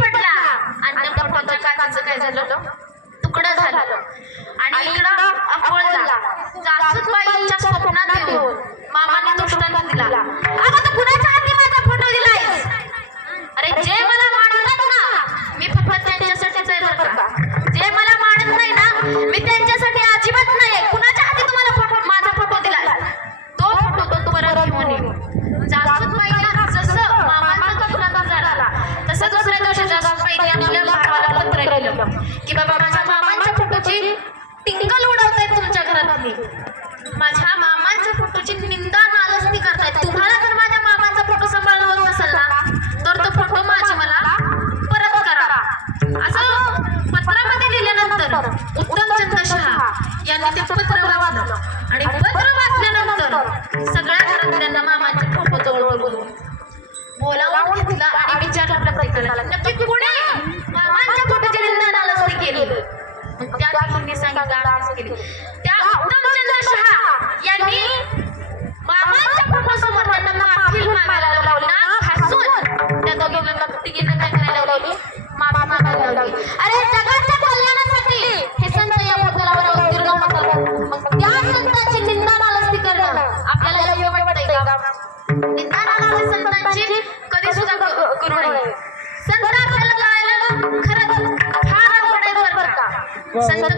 पडला आणि त्या फोटोच्या काचाचं काय झालं, तुकडं झालं आणि इकडं अकोळला जासूबाईंच्या स्वप्नात येऊन मामाने दृष्टांत दिला, अगं तू कुणाच्या हाती माझा फोटो दिलायस? अरे जे मला मानतात ना मी फक्त त्यांच्यासाठीच आहे बरं का, जे मला मानत नाही ना मी त्यांच्यासाठी अजिबात नाही. कुणाच्या हाती तुम्हाला माझा फोटो दिला तो फोटो तो परत घेऊन ये. जासूबाईंना जसं मामाचा दृष्टांत झाला तसं दुसऱ्या दिवशी जासूबाईंनी आपल्या भावाला पत्र लिहिलं की बाबा माझ्या मामांच्या फोटोची टिंगल उडवतायत तुमच्या घरातली, माझ्या मामांच्या फोटोची निंदा नालस्ती करतायत. तुम्हाला जर माझ्या मामांचा फोटो सांभाळला होत नसेल ना तर तो फोटो माझी मला परत करा. असं पत्रामध्ये लिहिल्यानंतर उत्तमचंद शहा यांनी ते पत्र वाचलं आणि पत्र वाचल्यानंतर सगळ्या घरातल्यांना मामांच्या फोटो जवळ बोलावून घेतलं आणि विचारलं प्रत्येकाला नक्की कोणी मामांच्या फोटोची निंदा नालस्ती केली. मग त्या दोघांनी सांगितलं असं केली. त्या उत्तमचंद शहा यांनी मामांच्या फोटोसमोर त्यांना माफी मागायला लावली ना हसून त्या दोघांना तिघींना काय करायला लावली, माफी मागायला लावली. अरे जगाच्या कल्याणासाठी हे संत या फोटोवर अवतीर्ण होतात, मग त्या संतांची निंदा नालस्ती करणं आपल्याला योग्य वाटतंय का? निंदा नालस्ती संतांची कधी सुद्धा करू नये. संत आपल्याला कळायला खरंच फार अवघड आहे बरं का. संत